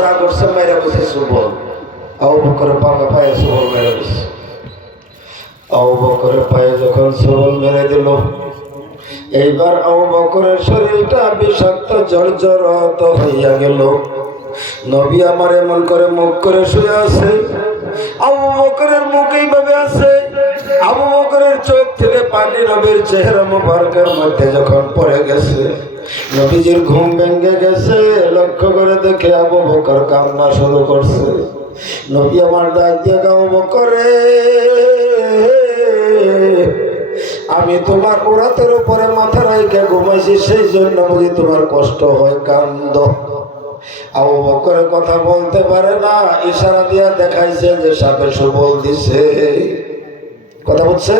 যা করছে মেরে বসে সুবল আবু বকরের পায়ে সুবল মেরে বসে আবু বকরের পায়ে যখন সুবল মেরে দিল এইবার আবু বকরের শরীরটা বিষাক্ত জর্জরত হইয়া গেল। নবী আমার এমন করে মুখ করে শুয়ে আছে, আবু বকরের মুখ এইভাবে আছে, আবু বকরের চোখ থেকে পানি নবীর চেহারা মুবারকের মধ্যে যখন পড়ে গেছে, নবীজির ঘুম ভেঙে গেছে। লক্ষ্য করে দেখে আবু বকর কান্না শুরু করছে। নবী আমার ডাক দিয়ে আবু বকরে, আমি তোমার ওরাতের উপরে মাথা রাইখে ঘুমাইছি, সেই জন্য বুঝি তোমার কষ্ট হয়, কান্দ। আবু বকরের কথা বলতে পারে না, ইশারা দিয়া দেখাইছে যে সাপে সুবল দিছে। কথা বলছে,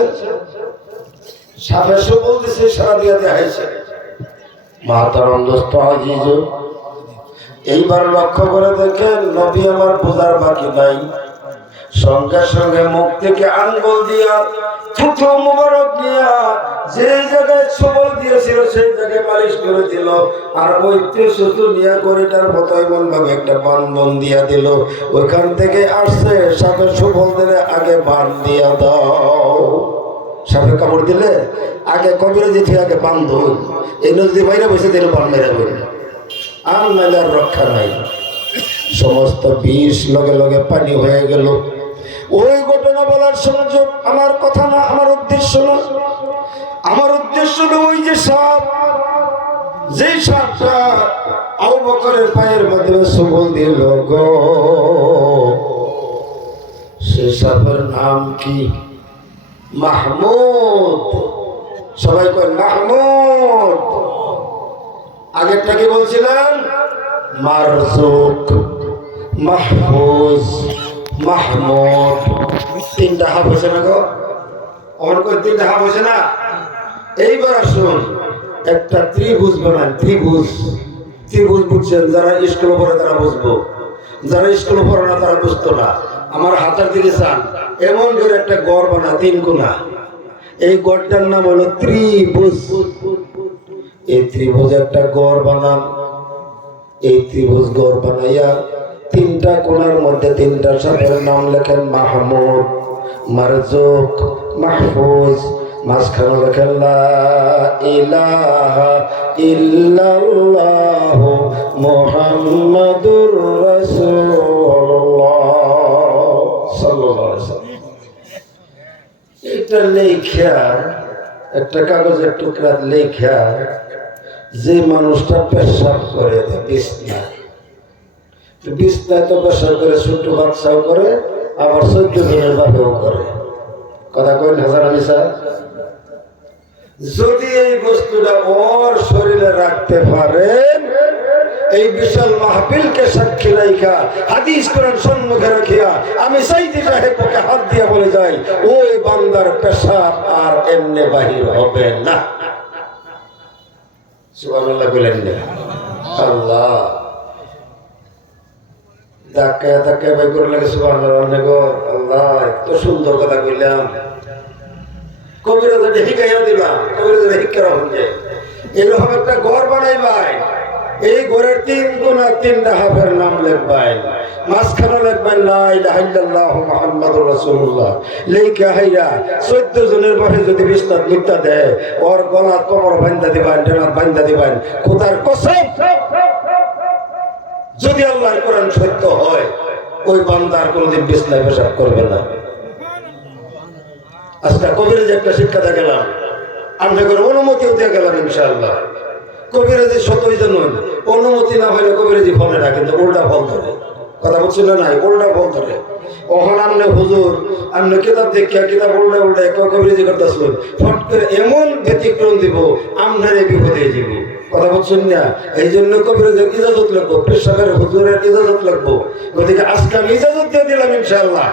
সাপে সুবল দিছে, ইশারা দিয়া দেখাইছে। মাতারাম দোস্ত আজিজ, এইবার লক্ষ্য করে দেখেন নবী আমার বোঝার বাকি নাই, সঙ্গে সঙ্গে মুখ থেকে আঙ্গুল দিয়া থুথু মুবারক দিয়া যে জায়গায় সবল দিয়েছিল সেই জায়গায় মালিশ করে দিল, আর ওই সুতু নিয়ে গড়িটার মতো এমন ভাবে একটা বান্ধন দিয়া দিল। ওইখান থেকে আসছে সাপে সুবল দিলে আগে বান দিয়া দাও। সাপে কামড় দিলে আগে কবিরে যেতে আগে বান্ধন, এই নদী বাইরে বসে দিল বান মেরে বলে, আর নাইলে আর রক্ষা নাই। সমস্ত বিষ লগে লগে পানি হয়ে গেল। ওই ঘটনা বলার সময় আমার কথা না, আমার উদ্দেশ্য না, আমার উদ্দেশ্য হলো ওই যে সাপ, যে সাপটা আবু বকরের পায়ের মধ্যে সুবল দিল গো, সে সাপের নাম কি? মাহমুদ। সবাই কয় মাহমুদ। আগেরটা কি বলছিলাম? মারজুক, মাহফুজ, মাহমুদ। তিনটা হাফ হয়েছে না গো? আমার কই তিনটা হাফ হয়েছে না? এইবার আসুন একটা ত্রিভুজ বানান। ত্রিভুজ, ত্রিভুজ বুঝছেন? যারা স্কুলে পড়ে তারা বুঝবো, যারা স্কুলে পড়ে না তারা বুঝতো না। আমার হাতের দিকে চান, এমন করে একটা গড় বানা, তিন কোনা। এই গড়টার নাম হলো ত্রিভুজ। এই ত্রিভুজ একটা গড় বানান। এই ত্রিভুজ গড় বানাইয়া তিনটা কোণার মধ্যে তিনটা সাপের নাম লেখেন মাহমুদ, মারজুক, মাহফুজ। মাঝখানে লেখেন লা ইলাহা ইল্লাল্লাহু মুহাম্মাদুর রাসূলুল্লাহ সাল্লাল্লাহু আলাইহি ওয়াসাল্লাম। এটা লেখা একটা কাগজের টুকরা লেখা, যে মানুষটা পেশাব করে বিছনায়, বিছনায় তো পেশাব করে, ছোট্ট বাচ্চাও করে, আবার 14 জনের বাপেও করে। কথা কইন হাসান আলী স্যার? যদি এই বস্তুটা ওর শরীরে রাখতে পারেন, এই বিশাল মাহফিলকে সাক্ষী রাইখা হাদিস কোরআন সম্মুখে রাখিয়া আমি সাইদি সাহেবকে হাত দিয়া বলে যাই, ওই বান্দার পেশাব আর এমনি বাহির হবে না। সুবহানাল্লাহ বলেন না? আল্লাহ ধাক্কা ধাক্কা বাই করে লাগে। সুবহানাল্লাহ গো, আল্লাহ এত সুন্দর কথা কইলাম, কবিরাজ শিখাইয়া দিলাম, কবিরাজ শিক্ষা হচ্ছে। এরকম একটা ঘর বানাইবাই, এই ঘরের তিন কোণা তিনটা হাফের নাম লিখবাই, মাঝখানে লিখবেন লা ইলাহা ইল্লাল্লাহু মুহাম্মাদুর রাসূলুল্লাহ। লেখা হাইরা 14 জনের বাপে যদি বিস্তার লিখতা দেয়, ওর গলা কোমর বান্ধা দিবেন, ডানাত বান্ধা দিবেন। খোদার কসম, যদি আল্লাহর কোরআন সত্য হয়, ওই বান্দার কোনদিন বিছনায় পেশাব করবে না। আজকে কবিরাজ একটা শিক্ষা দিয়ে গেলাম, আমরা করে অনুমতিও দিয়ে গেলাম ইনশাআল্লাহ। কবিরাজি 100 জন অনুমতি না হইলে কবিরাজি ফলে না, কিন্তু উল্টা ফল ধরে। কথা বলছিল না, উল্টা ফল ধরে। ওখান আমনে হুজুর, আমনে কিতাব দেখিয়া কিতাব উল্টা উল্টা কবিরাজি করতেছেন, ফট করে এমন ব্যতিক্রম দিব, আমনের বিপদে যাব। কথা বলছেন না? এই জন্য কবিরাজের ইজাজত লাগবো, পেশাবের হুজুরের ইজাজত লাগবো। গতিকে আজকে আমি ইজাজত দিয়ে দিলাম ইনশাআল্লাহ।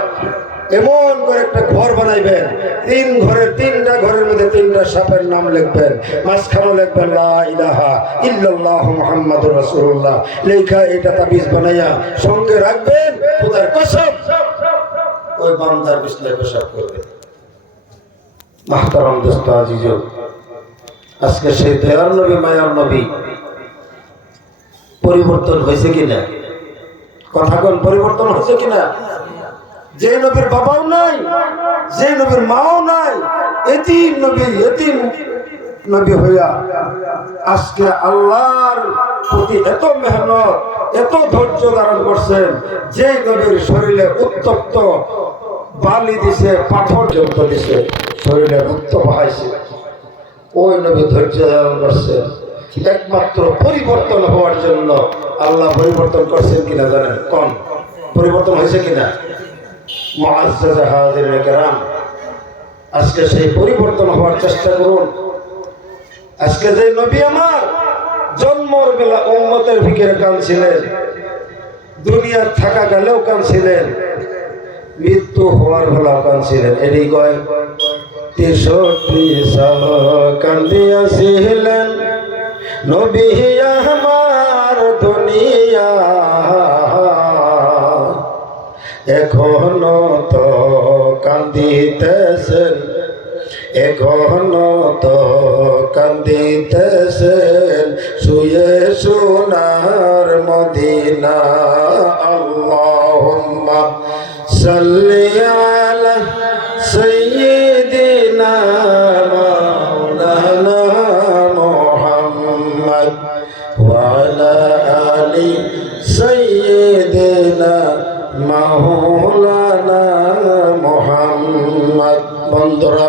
এমন করে একটা ঘর বানাইবেন, তিন ঘরের তিনটা ঘরের মধ্যে তিনটা সাপের নাম লিখবেন, মাঝখানে লিখবেন লা ইলাহা ইল্লাল্লাহু মুহাম্মাদুর রাসূলুল্লাহ। লেখা এটা তাবিজ বানাইয়া সঙ্গে রাখবেন, খোদার কসম ওই বান্দার বিছনায় পেশাব করবে। মাহতারাম দোস্ত আজিজ, আজকে সেই দয়ার নবী মায়ার নবী পরিবর্তন হয়েছে কিনা? কথা কোন পরিবর্তন হচ্ছে কিনা? যে নবীর বাবাও নাই, যে নবীর মাও নাই, এতিম নবী হইয়া আজকে আল্লাহর প্রতি এত মেহনত, এত ধৈর্য ধারণ করছেন। যে নবীর শরীরে উত্তপ্ত বালি দিছে, পাথর যন্ত্র দিছে, শরীরে রক্ত বহাইছে, ওই নবী ধৈর্য ধারণ করছেন একমাত্র পরিবর্তন হওয়ার জন্য। আল্লাহ পরিবর্তন করছেন কিনা জানেন? কোন পরিবর্তন হয়েছে কিনা? মুআজ্জাজ হাজিরিন কিরাম, আজকে সেই পরিবর্তন হওয়ার চেষ্টা করুন। আজকে যে নবী আমার জন্মর বেলা উম্মতের ফিকিরে কাঁদছিলেন, দুনিয়ার থাকা গেলেও কাঁদছিলেন, মৃত্যু হওয়ার বেলা কাঁদছিলেন। এরই কয় 63 সাল কান্দিয়াছিলেন নবী আমার দুনিয়া, এখনো তো কান্দিতেছেন, এখনো তো কান্দিতেছেন শুয়ে সোনার মদিনা। আল্লাহুম্মা সাল্লি আলা সাইয়্যিদিনা মাওলানা মুহাম্মদ ওয়া আলা আলি সাইয়্যিদিনা মাওলানা মুহাম্মদ। বন্ধুরা